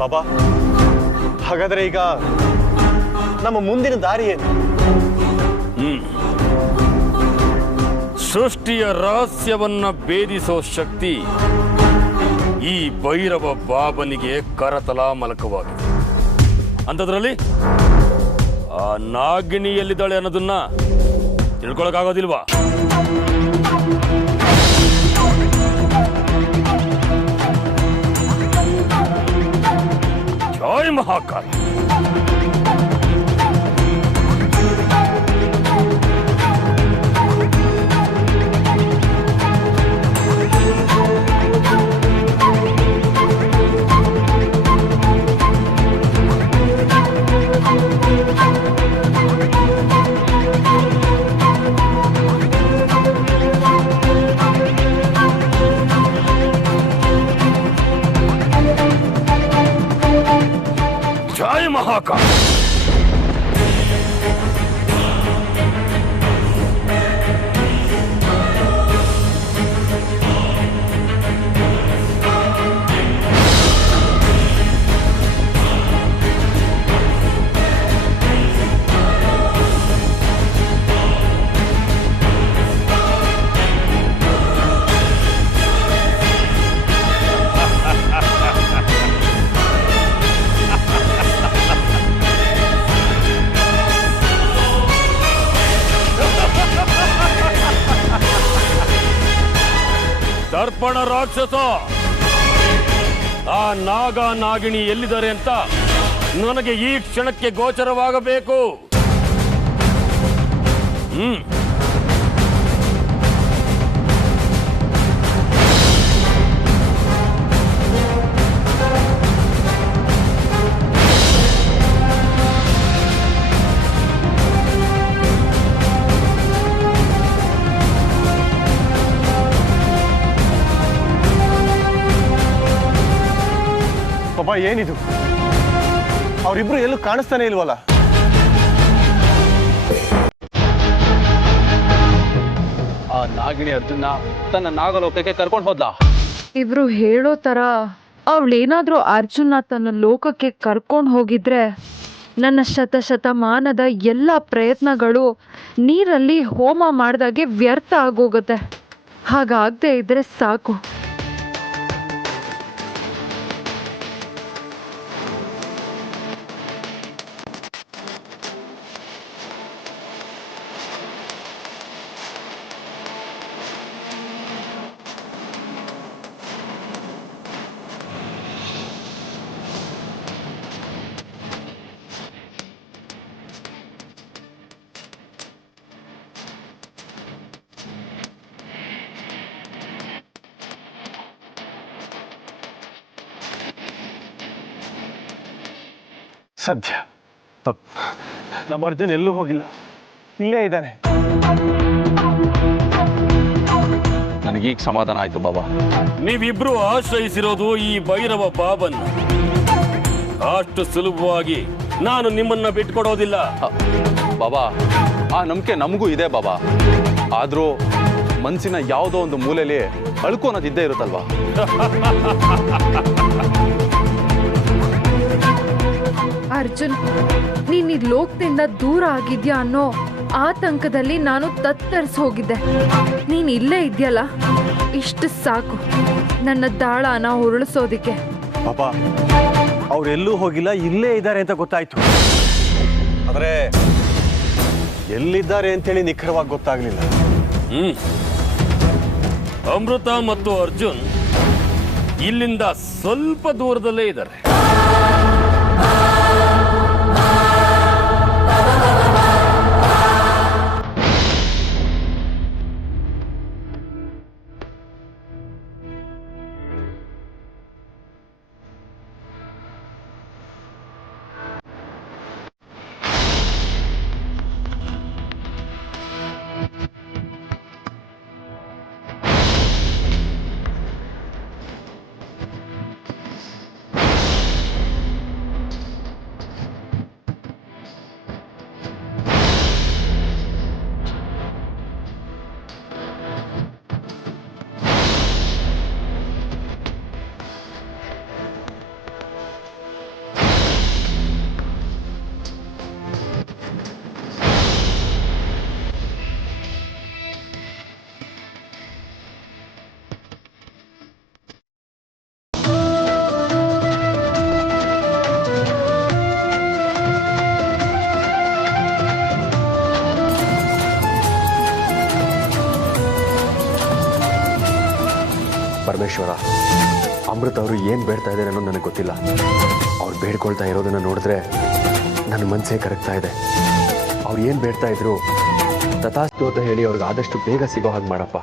ಬಾಬಾ, ಹಾಗಾದ್ರೆ ಈಗ ನಮ್ಮ ಮುಂದಿನ ದಾರಿ ಏನು? ಸೃಷ್ಟಿಯ ರಹಸ್ಯವನ್ನ ಭೇದಿಸೋ ಶಕ್ತಿ ಈ ಭೈರವ ಬಾಬನಿಗೆ ಕರತಲ ಮಲಕವಾಗಿದೆ. ಅಂಥದ್ರಲ್ಲಿ ಆ ನಾಗಿಣಿ ಎಲ್ಲಿದ್ದಾಳೆ ಅನ್ನೋದನ್ನ ತಿಳ್ಕೊಳಕ್ಕಾಗೋದಿಲ್ವಾ? ಜೈ ಮಹಾಕಾಲ. जय महाकाल। ದರ್ಪಣ ರಾಕ್ಷಸ, ಆ ನಾಗ ನಾಗಿಣಿ ಎಲ್ಲಿದ್ದಾರೆ ಅಂತ ನನಗೆ ಈ ಕ್ಷಣಕ್ಕೆ ಗೋಚರವಾಗಬೇಕು. ಬಾಬಾ, ಏನಿದು? ಅವರಿಬ್ರು ಎಲ್ಲೂ ಕಾಣಿಸ್ತಾನೆ ಇಲ್ವಲ್ಲ? ಆ ನಾಗಿಣಿ ಅರ್ಜುನ ತನ್ನ ನಾಗಲೋಕಕ್ಕೆ ಕರ್ಕೊಂಡು ಹೋದ್ಲ. ಇಬ್ರು ಹೇಳೋ ತರ ಅವಳೇನಾದ್ರೂ ಅರ್ಜುನ ತನ್ನ ಲೋಕಕ್ಕೆ ಕರ್ಕೊಂಡು ಹೋಗಿದ್ರೆ ನನ್ನ ಶತಶತಮಾನದ ಎಲ್ಲ ಪ್ರಯತ್ನಗಳು ನೀರಲ್ಲಿ ಹೋಮ ಮಾಡಿದಾಗೆ ವ್ಯರ್ಥ ಆಗೋಗುತ್ತೆ. ಹಾಗಾಗದೆ ಇದ್ರೆ ಸಾಕು. ಸದ್ಯ ನಮ್ಮ ಅರ್ಜುನ್ ಎಲ್ಲೂ ಹೋಗಿಲ್ಲ, ಇಲ್ಲೇ ಇದ್ದಾನೆ. ನನಗೀಗ ಸಮಾಧಾನ ಆಯ್ತು ಬಾಬಾ. ನೀವಿಬ್ರು ಆಶ್ರಯಿಸಿರೋದು ಈ ಭೈರವ ಬಾಬನ್. ಅಷ್ಟು ಸುಲಭವಾಗಿ ನಾನು ನಿಮ್ಮನ್ನ ಬಿಟ್ಕೊಡೋದಿಲ್ಲ ಬಾಬಾ. ಆ ನಂಬಿಕೆ ನಮಗೂ ಇದೆ ಬಾಬಾ. ಆದ್ರೂ ಮನಸ್ಸಿನ ಯಾವುದೋ ಒಂದು ಮೂಲೆಯಲ್ಲಿ ಅಳ್ಕೋನೋದಿದ್ದೇ ಇರುತ್ತಲ್ವಾ? ಅರ್ಜುನ್, ನೀನ್ ಈ ಲೋಕದಿಂದ ದೂರ ಆಗಿದ್ಯಾ ಅನ್ನೋ ಆತಂಕದಲ್ಲಿ ನಾನು ತತ್ತರಿಸಿ ಹೋಗಿದ್ದೆ. ನೀನ್ ಇಲ್ಲೇ ಇದೆಯಲ್ಲ, ಇಷ್ಟು ಸಾಕು ನನ್ನ ದಾಳನ ಉರುಳಿಸೋದಿಕ್ಕೆ. ಬಾಬಾ, ಅವರೆಲ್ಲೂ ಹೋಗಿಲ್ಲ, ಇಲ್ಲೇ ಇದ್ದಾರೆ ಅಂತ ಗೊತ್ತಾಯ್ತು. ಆದ್ರೆ ಎಲ್ಲಿದ್ದಾರೆ ಅಂತೇಳಿ ನಿಖರವಾಗಿ ಗೊತ್ತಾಗ್ಲಿಲ್ಲ. ಅಮೃತ ಮತ್ತು ಅರ್ಜುನ್ ಇಲ್ಲಿಂದ ಸ್ವಲ್ಪ ದೂರದಲ್ಲೇ ಇದ್ದಾರೆ. ಪರಮೇಶ್ವರ, ಅಮೃತ ಅವರು ಏನು ಬೇಡ್ತಾ ಇದ್ದಾರೆ ಅನ್ನೋದು ನನಗೆ ಗೊತ್ತಿಲ್ಲ. ಅವ್ರು ಬೇಡ್ಕೊಳ್ತಾ ಇರೋದನ್ನು ನೋಡಿದ್ರೆ ನನ್ನ ಮನಸ್ಸೇ ಕರಗ್ತಾ ಇದೆ. ಅವ್ರು ಏನು ಬೇಡ್ತಾ ಇದ್ರು ತಥಾಸ್ತು ಅಂತ ಹೇಳಿ ಅವ್ರಿಗೆ ಆದಷ್ಟು ಬೇಗ ಸಿಗೋ ಹಾಗೆ ಮಾಡಪ್ಪ.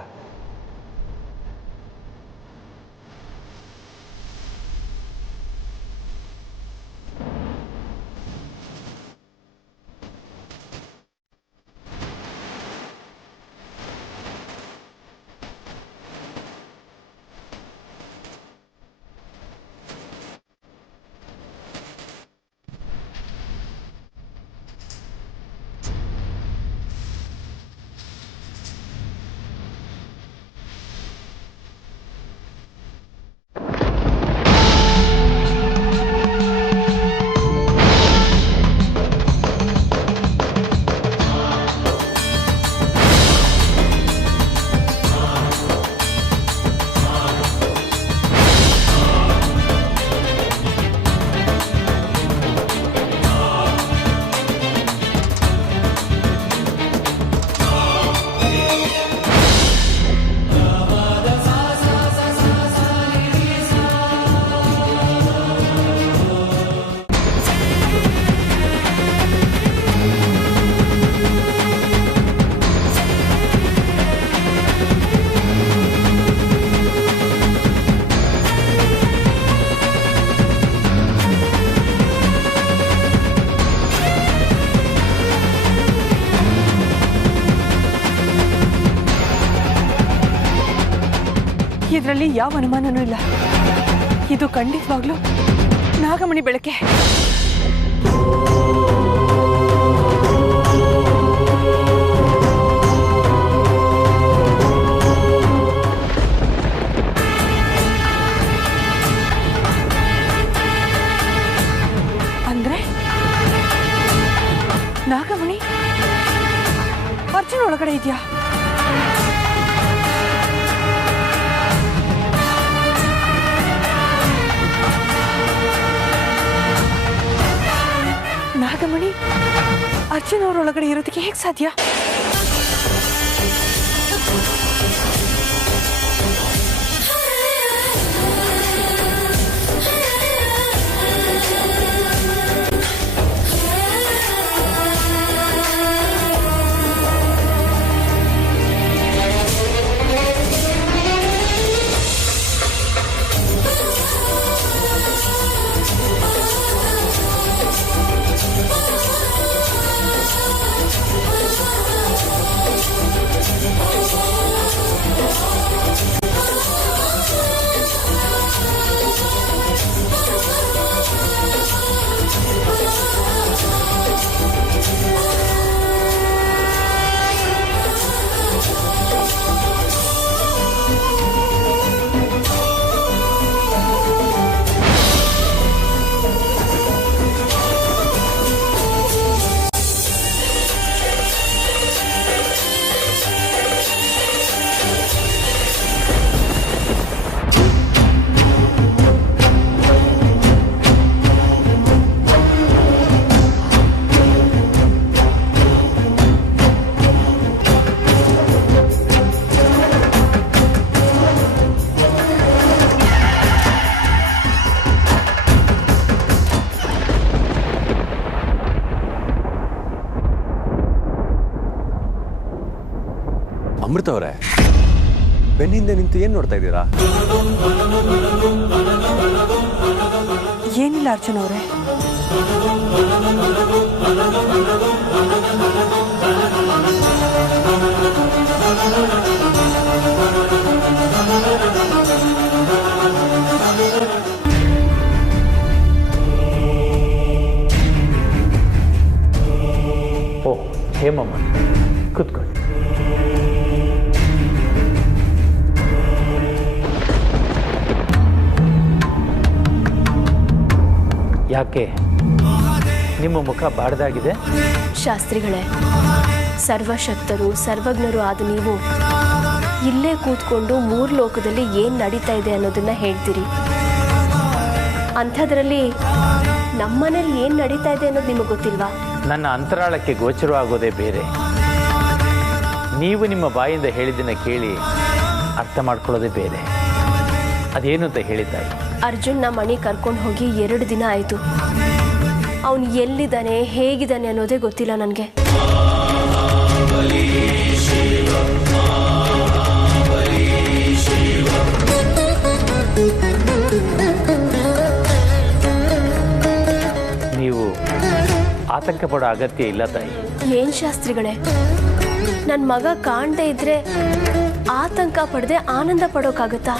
ಇದರಲ್ಲಿ ಯಾವ ಅನುಮಾನನೂ ಇಲ್ಲ. ಇದು ಖಂಡಿತವಾಗ್ಲೂ ನಾಗಮಣಿ ಬೆಳಕೆ. ಅಂದ್ರೆ ನಾಗಮಣಿ ಅರ್ಜುನ್ ಒಳಗಡೆ ಇದೆಯಾ? ನಾಗಮಣಿ ಅರ್ಜುನ್ ಅವರೊಳಗಡೆ ಇರೋದಕ್ಕೆ ಹೇಗೆ ಸಾಧ್ಯ? ಅಮೃತ ಅವರೇ, ಬೆನ್ನಿಂದ ನಿಂತು ಏನು ನೋಡ್ತಾ ಇದ್ದೀರಾ? ಏನಿಲ್ಲ ಅರ್ಜುನ್ ಅವರೇ. ಓ ಹೇಮಮ್ಮ, ಕೂತ್ಕೊಳ್ಳಿ. ಯಾಕೆ ನಿಮ್ಮ ಮುಖ ಬಾಡ್ದಾಗಿದೆ? ಶಾಸ್ತ್ರಿಗಳೇ, ಸರ್ವಶಕ್ತರು ಸರ್ವಜ್ಞರು ಆದ ನೀವು ಇಲ್ಲೇ ಕೂತ್ಕೊಂಡು ಮೂರು ಲೋಕದಲ್ಲಿ ಏನು ನಡೀತಾ ಇದೆ ಅನ್ನೋದನ್ನ ಹೇಳ್ತೀರಿ. ಅಂಥದ್ರಲ್ಲಿ ನಮ್ಮನೇಲಿ ಏನು ನಡೀತಾ ಇದೆ ಅನ್ನೋದು ನಿಮಗೆ ಗೊತ್ತಿಲ್ವಾ? ನನ್ನ ಅಂತರಾಳಕ್ಕೆ ಗೋಚರವಾಗೋದೇ ಬೇರೆ. ನೀವು ನಿಮ್ಮ ಬಾಯಿಂದ ಹೇಳಿದ್ದನ್ನು ಕೇಳಿ ಅರ್ಥ ಮಾಡ್ಕೊಳ್ಳೋದೇ ಬೇರೆ. ಅದೇನು ಅಂತ ಹೇಳಿದ್ದಾಯಿ? ಅರ್ಜುನ್ ನಮ್ಮ ಮನೆ ಕರ್ಕೊಂಡು ಹೋಗಿ 2 ದಿನ ಆಯಿತು. ಅವನು ಎಲ್ಲಿದ್ದಾನೆ, ಹೇಗಿದ್ದಾನೆ ಅನ್ನೋದೇ ಗೊತ್ತಿಲ್ಲ ನನಗೆ. ನೀವು ಆತಂಕ ಪಡೋ ಅಗತ್ಯ ಇಲ್ಲ ತಾಯಿ. ಏನ್ ಶಾಸ್ತ್ರಿಗಳೇ, ನನ್ನ ಮಗ ಕಾಣದೇ ಇದ್ರೆ ಆತಂಕ ಪಡದೆ ಆನಂದ ಪಡೋಕ್ಕಾಗತ್ತಾ?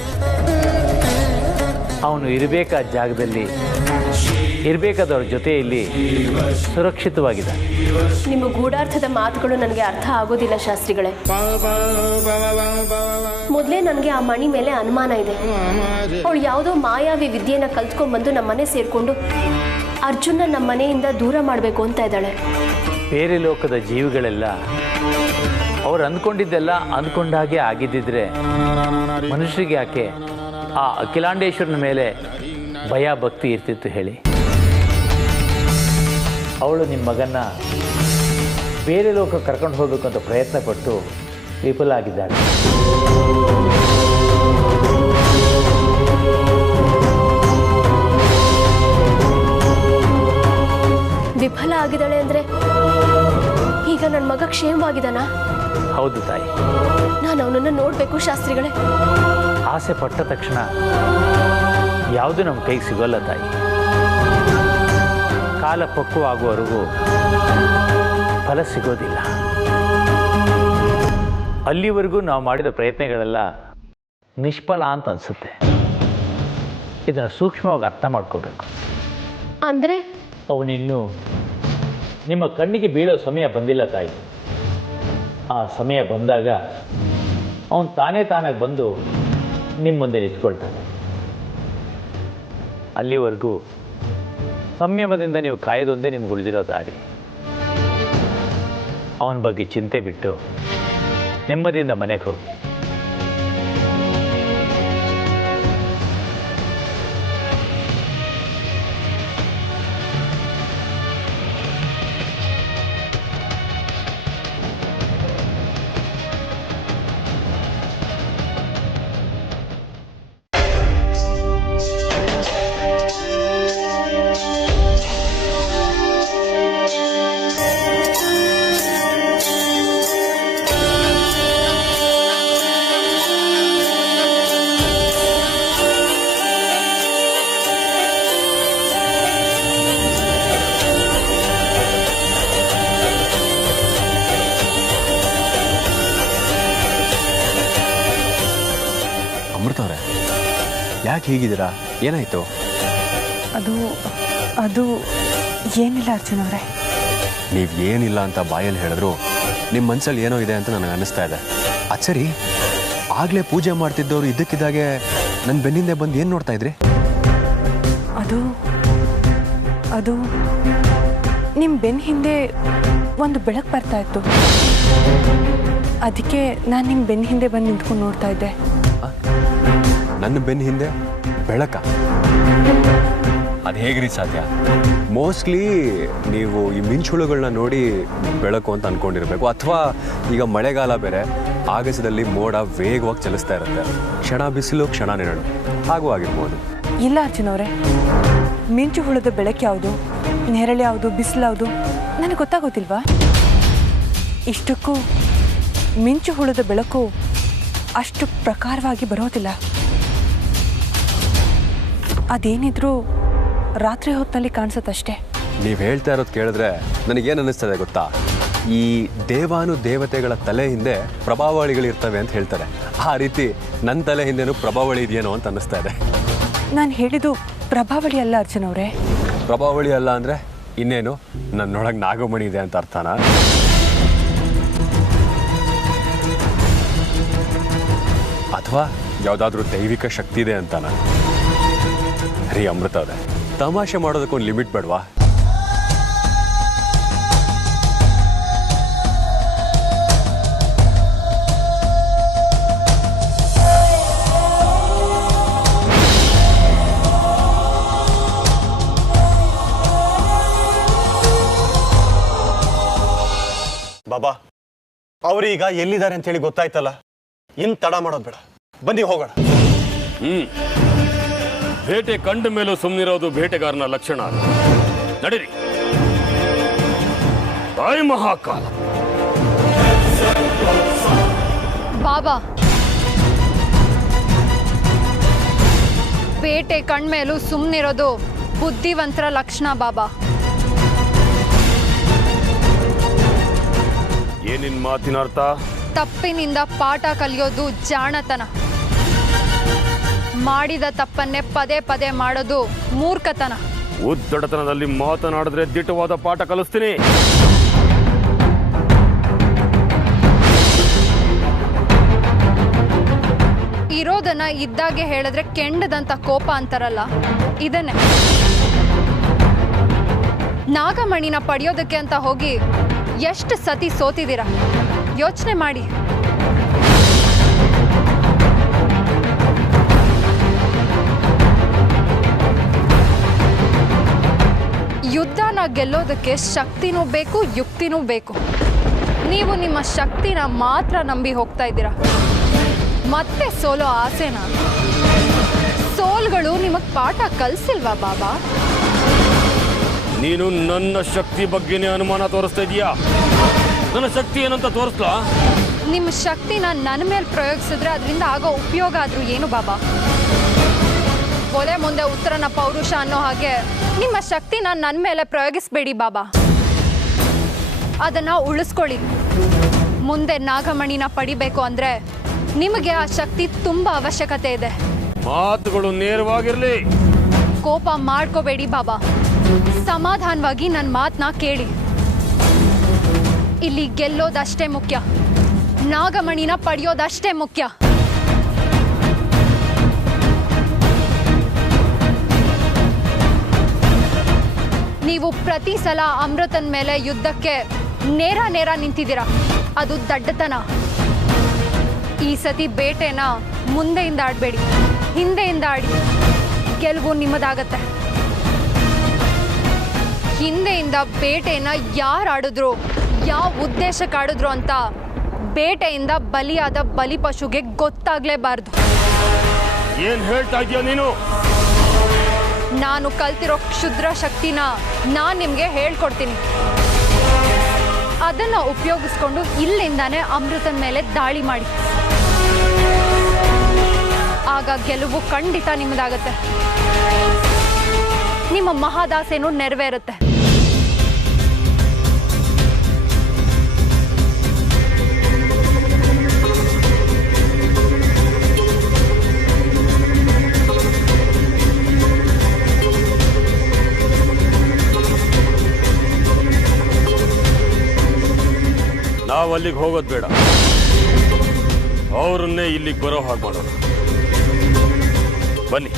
ಅವನು ಇರಬೇಕಾದ ಜಾಗದಲ್ಲಿ ಇರಬೇಕಾದವ್ರ ಜೊತೆಯಲ್ಲಿ ಸುರಕ್ಷಿತವಾಗಿದೆ. ನಿಮ್ಮ ಗೂಢಾರ್ಥದ ಮಾತುಗಳು ನನಗೆ ಅರ್ಥ ಆಗೋದಿಲ್ಲ ಶಾಸ್ತ್ರಿಗಳೇ. ಮೊದಲೇ ನನಗೆ ಆ ಮಣಿ ಮೇಲೆ ಅನುಮಾನ ಇದೆ. ಅವಳು ಯಾವುದೋ ಮಾಯಾವಿ ವಿದ್ಯೆನ ಕಲ್ತ್ಕೊಂಡ್ಬಂದು ನಮ್ಮ ಮನೆ ಸೇರಿಕೊಂಡು ಅರ್ಜುನ ನಮ್ಮ ಮನೆಯಿಂದ ದೂರ ಮಾಡಬೇಕು ಅಂತ ಇದ್ದಾಳೆ. ಬೇರೆ ಲೋಕದ ಜೀವಿಗಳೆಲ್ಲ ಅವ್ರು ಅಂದ್ಕೊಂಡಿದ್ದೆಲ್ಲ ಅಂದ್ಕೊಂಡಾಗೆ ಆಗಿದ್ದಿದ್ರೆ ಮನುಷ್ಯರಿಗೆ ಯಾಕೆ ಆ ಅಖಿಲಾಂಡೇಶ್ವರನ ಮೇಲೆ ಭಯ ಭಕ್ತಿ ಇರ್ತಿತ್ತು ಹೇಳಿ? ಅವಳು ನಿಮ್ಮ ಮಗನ್ನ ಬೇರೆ ಲೋಕ ಕರ್ಕೊಂಡು ಹೋಗಬೇಕು ಅಂತ ಪ್ರಯತ್ನ ಪಟ್ಟು ವಿಫಲ ಆಗಿದ್ದಾಳೆ. ವಿಫಲ ಆಗಿದ್ದಾಳೆ ಅಂದ್ರೆ ಈಗ ನನ್ನ ಮಗ ಕ್ಷೇಮವಾಗಿದ್ದಾನಾ? ಹೌದು ತಾಯಿ. ನಾನು ಅವನನ್ನು ನೋಡಬೇಕು ಶಾಸ್ತ್ರಿಗಳೇ. ಆಸೆ ಪಟ್ಟ ತಕ್ಷಣ ಯಾವುದು ನಮ್ಮ ಕೈಗೆ ಸಿಗೋಲ್ಲ ತಾಯಿ. ಕಾಲ ಪಕ್ವವಾಗುವವರೆಗೂ ಫಲ ಸಿಗೋದಿಲ್ಲ. ಅಲ್ಲಿವರೆಗೂ ನಾವು ಮಾಡಿದ ಪ್ರಯತ್ನಗಳೆಲ್ಲ ನಿಷ್ಫಲ ಅಂತ ಅನಿಸುತ್ತೆ. ಇದನ್ನು ಸೂಕ್ಷ್ಮವಾಗಿ ಅರ್ಥ ಮಾಡ್ಕೋಬೇಕು. ಅಂದರೆ ಅವನಿನ್ನೂ ನಿಮ್ಮ ಕಣ್ಣಿಗೆ ಬೀಳೋ ಸಮಯ ಬಂದಿಲ್ಲ ತಾಯಿ. ಆ ಸಮಯ ಬಂದಾಗ ಅವನು ತಾನಾಗಿ ಬಂದು ನಿಮ್ಮ ಮುಂದೆ ನಿಂತ್ಕೊಳ್ತಾನೆ. ಅಲ್ಲಿವರೆಗೂ ಸಂಯಮದಿಂದ ನೀವು ಕಾಯೋದೊಂದೇ ನಿಮ್ಗೆ ಉಳಿದಿರೋ ದಾರಿ. ಅವನ ಬಗ್ಗೆ ಚಿಂತೆ ಬಿಟ್ಟು ನೆಮ್ಮದಿಯಿಂದ ಮನೆಗೆ ಹೋಗಿ. ಯಾಕೆ ಹೀಗಿದ್ದೀರಾ? ಏನಾಯ್ತು? ಅದು ಏನಿಲ್ಲ ಅರ್ಜುನ್ ಅವರೇ. ನೀವು ಏನಿಲ್ಲ ಅಂತ ಬಾಯಲ್ಲಿ ಹೇಳಿದ್ರು ನಿಮ್ಮ ಮನಸ್ಸಲ್ಲಿ ಏನೋ ಇದೆ ಅಂತ ನನಗೆ ಅನ್ನಿಸ್ತಾ ಇದೆ. ಅದು ಸರಿ, ಆಗಲೇ ಪೂಜೆ ಮಾಡ್ತಿದ್ದವರು ಇದ್ದಕ್ಕಿದ್ದಾಗೆ ನನ್ನ ಬೆನ್ನಿಂದೆ ಬಂದು ಏನು ನೋಡ್ತಾ ಇದ್ರಿ? ಅದು ನಿಮ್ಮ ಬೆನ್ನ ಹಿಂದೆ ಒಂದು ಬೆಳಕು ಬರ್ತಾ ಇತ್ತು. ಅದಕ್ಕೆ ನಾನು ನಿಮ್ಮ ಬೆನ್ನ ಹಿಂದೆ ಬಂದು ನಿಂತ್ಕೊಂಡು ನೋಡ್ತಾ ಇದ್ದೆ. ನನ್ನ ಬೆನ್ನ ಹಿಂದೆ ಬೆಳಕ? ಅದು ಹೇಗ್ರಿ ಸಾಧ್ಯ? ಮೋಸ್ಟ್ಲಿ ನೀವು ಈ ಮಿಂಚುಳುಗಳನ್ನ ನೋಡಿ ಬೆಳಕು ಅಂತ ಅಂದ್ಕೊಂಡಿರ್ಬೇಕು. ಅಥವಾ ಈಗ ಮಳೆಗಾಲ ಬೇರೆ, ಆಗಸದಲ್ಲಿ ಮೋಡ ವೇಗವಾಗಿ ಚಲಿಸ್ತಾ ಇರುತ್ತೆ. ಕ್ಷಣ ಬಿಸಿಲು, ಕ್ಷಣ ನೆರಳು, ಹಾಗೂ ಆಗಿರ್ಬೋದು. ಇಲ್ಲ ಅರ್ಜುನ್ ಅವರೇ, ಮಿಂಚು ಹುಳದ ಬೆಳಕು ಯಾವುದು, ನೆರಳು ಯಾವುದು, ಬಿಸಿಲು ಯಾವುದು ನನಗೆ ಗೊತ್ತಾಗೋದಿಲ್ವಾ? ಇಷ್ಟಕ್ಕೂ ಮಿಂಚು ಹುಳದ ಬೆಳಕು ಅಷ್ಟು ಪ್ರಕಾರವಾಗಿ ಬರೋದಿಲ್ಲ. ಅದೇನಿದ್ರೂ ರಾತ್ರಿ ಹೊತ್ತಿನಲ್ಲಿ ಕಾಣಿಸುತ್ತಷ್ಟೇ. ನೀವು ಹೇಳ್ತಾ ಇರೋದು ಕೇಳಿದ್ರೆ ನನಗೇನು ಅನ್ನಿಸ್ತದೆ ಗೊತ್ತಾ? ಈ ದೇವಾನು ದೇವತೆಗಳ ತಲೆ ಹಿಂದೆ ಪ್ರಭಾವಳಿಗಳಿರ್ತವೆ ಅಂತ ಹೇಳ್ತಾರೆ. ಆ ರೀತಿ ನನ್ನ ತಲೆ ಹಿಂದೆನೂ ಪ್ರಭಾವಳಿ ಇದೆಯೇನೋ ಅಂತ ಅನ್ನಿಸ್ತಾ ಇದೆ. ನಾನು ಹೇಳಿದ್ದು ಪ್ರಭಾವಳಿ ಅಲ್ಲ ಅರ್ಜುನ್ ಅವರೇ. ಪ್ರಭಾವಳಿ ಅಲ್ಲ ಅಂದರೆ ಇನ್ನೇನು? ನನ್ನೊಳಗೆ ನಾಗಮಣಿ ಇದೆ ಅಂತ ಅರ್ಥನಾ? ಅಥವಾ ಯಾವುದಾದ್ರೂ ದೈವಿಕ ಶಕ್ತಿ ಇದೆ ಅಂತಾನ? ರೀ ಅಮೃತ ಅವರೇ, ತಮಾಷೆ ಮಾಡೋದಕ್ಕೊಂದು ಲಿಮಿಟ್ ಬೇಡವಾ? ಬಾಬಾ, ಅವರೀಗ ಎಲ್ಲಿದ್ದಾರೆ ಅಂತ ಹೇಳಿ ಗೊತ್ತಾಯ್ತಲ್ಲ, ಇನ್ ತಡ ಮಾಡೋದು ಬೇಡ, ಬನ್ನಿ ಹೋಗೋಣ. ಬೇಟೆ ಕಂಡ ಮೇಲೂ ಸುಮ್ಮನಿರೋದು ಬೇಟೆಗಾರನ ಲಕ್ಷಣ. ನಡೀರಿ. ತಾಯಿ ಮಹಾಕಾಲ. ಬಾಬಾ, ಬೇಟೆ ಕಣ್ಮೇಲೂ ಸುಮ್ಮನಿರೋದು ಬುದ್ಧಿವಂತರ ಲಕ್ಷಣ ಬಾಬಾ. ಏನಿನ್ ಮಾತಿನ ಅರ್ಥ? ತಪ್ಪಿನಿಂದ ಪಾಠ ಕಲಿಯೋದು ಜಾಣತನ, ಮಾಡಿದ ತಪ್ಪನ್ನೇ ಪದೇ ಪದೇ ಮಾಡೋದು ಮೂರ್ಖತನ. ಉದ್ದಡತನದಲ್ಲಿ ಮಾತನಾಡಿದ್ರೆ ದಿಟ್ಟವಾದ ಪಾಠ ಕಲಿಸ್ತೀನಿ. ಇರೋದನ್ನ ಇದ್ದಾಗೆ ಹೇಳಿದ್ರೆ ಕೆಂಡದಂತ ಕೋಪ ಅಂತಾರಲ್ಲ, ಇದನ್ನೇ. ನಾಗಮಣಿನ ಪಡೆಯೋದಕ್ಕೆ ಅಂತ ಹೋಗಿ ಎಷ್ಟು ಸತಿ ಸೋತಿದ್ದೀರಾ ಯೋಚನೆ ಮಾಡಿ. ಯುದ್ಧನ ಗೆಲ್ಲೋದಕ್ಕೆ ಶಕ್ತಿನೂ ಬೇಕು, ಯುಕ್ತಿನೂ ಬೇಕು. ನೀವು ನಿಮ್ಮ ಶಕ್ತಿನ ಮಾತ್ರ ನಂಬಿ ಹೋಗ್ತಾ ಇದ್ದೀರಾ. ಮತ್ತೆ ಸೋಲೋ ಆಸೆನಾ? ಸೋಲ್ಗಳು ನಿಮಗೆ ಪಾಠ ಕಲಿಸಿಲ್ವಾ ಬಾಬಾ? ನೀನು ನನ್ನ ಶಕ್ತಿ ಬಗ್ಗೆನೇ ಅನುಮಾನ ತೋರಿಸ್ತಾ ಇದೀಯಾ? ನನ್ನ ಶಕ್ತಿ ಏನಂತ ತೋರಿಸ್ಲಾ? ನಿಮ್ಮ ಶಕ್ತಿನ ನನ್ನ ಮೇಲೆ ಪ್ರಯೋಗಿಸಿದ್ರೆ ಅದರಿಂದ ಆಗೋ ಉಪಯೋಗ ಆದ್ರೂ ಏನು ಬಾಬಾ? ಒಲೆ ಮುಂದೆ ಉತ್ತರನ ಪೌರುಷ ಅನ್ನೋ ಹಾಗೆ ನಿಮ್ಮ ಶಕ್ತಿನ ನನ್ನ ಮೇಲೆ ಪ್ರಯೋಗಿಸ್ಬೇಡಿ ಬಾಬಾ. ಅದನ್ನ ಉಳಿಸ್ಕೊಳ್ಳಿ. ಮುಂದೆ ನಾಗಮಣಿನ ಪಡಿಬೇಕು ಅಂದ್ರೆ ನಿಮಗೆ ಆ ಶಕ್ತಿ ತುಂಬಾ ಅವಶ್ಯಕತೆ ಇದೆ. ಮಾತುಗಳು ನೇರವಾಗಿರ್ಲಿ. ಕೋಪ ಮಾಡ್ಕೋಬೇಡಿ ಬಾಬಾ, ಸಮಾಧಾನವಾಗಿ ನನ್ನ ಮಾತನ್ನ ಕೇಳಿ. ಇಲ್ಲಿ ಗೆಲ್ಲೋದಷ್ಟೇ ಮುಖ್ಯ, ನಾಗಮಣಿನ ಪಡೆಯೋದಷ್ಟೇ ಮುಖ್ಯ. ನೀವು ಪ್ರತಿ ಸಲ ಅಮೃತನ್ ಮೇಲೆ ಯುದ್ಧಕ್ಕೆ ನೇರ ನೇರ ನಿಂತಿದ್ದೀರಾ, ಅದು ದಡ್ಡತನ. ಈ ಸತಿ ಬೇಟೆನ ಮುಂದೆಯಿಂದ ಆಡಬೇಡಿ, ಹಿಂದೆಯಿಂದ ಆಡಿ. ಗೆಲುವು ನಿಮ್ಮದಾಗತ್ತೆ. ಹಿಂದೆಯಿಂದ ಬೇಟೆನ ಯಾರು ಆಡಿದ್ರು, ಯಾವ ಉದ್ದೇಶಕ್ಕೆ ಆಡಿದ್ರು ಅಂತ ಬೇಟೆಯಿಂದ ಬಲಿಯಾದ ಬಲಿಪಶುಗೆ ಗೊತ್ತಾಗ್ಲೇಬಾರ್ದು. ಏನ್ ಹೇಳ್ತಾ ಇದೀಯ ನೀನು? ನಾನು ಕಲ್ತಿರೋ ಕ್ಷುದ್ರ ಶಕ್ತಿನ ನಾನು ನಿಮಗೆ ಹೇಳ್ಕೊಡ್ತೀನಿ. ಅದನ್ನ ಉಪಯೋಗಿಸ್ಕೊಂಡು ಇಲ್ಲಿಂದಾನೇ ಅಮೃತನ ಮೇಲೆ ದಾಳಿ ಮಾಡಿ. ಆಗ ಗೆಲುವು ಖಂಡಿತ ನಿಮ್ಮದಾಗತ್ತೆ. ನಿಮ್ಮ ಮಹಾದಾಸೆನೂ ನೆರವೇರುತ್ತೆ. ನಾವು ಅಲ್ಲಿಗೆ ಹೋಗೋದು ಬೇಡ, ಅವರನ್ನೇ ಇಲ್ಲಿಗೆ ಬರೋ ಹಾಗೆ ಮಾಡೋಣ. ಬನ್ನಿ.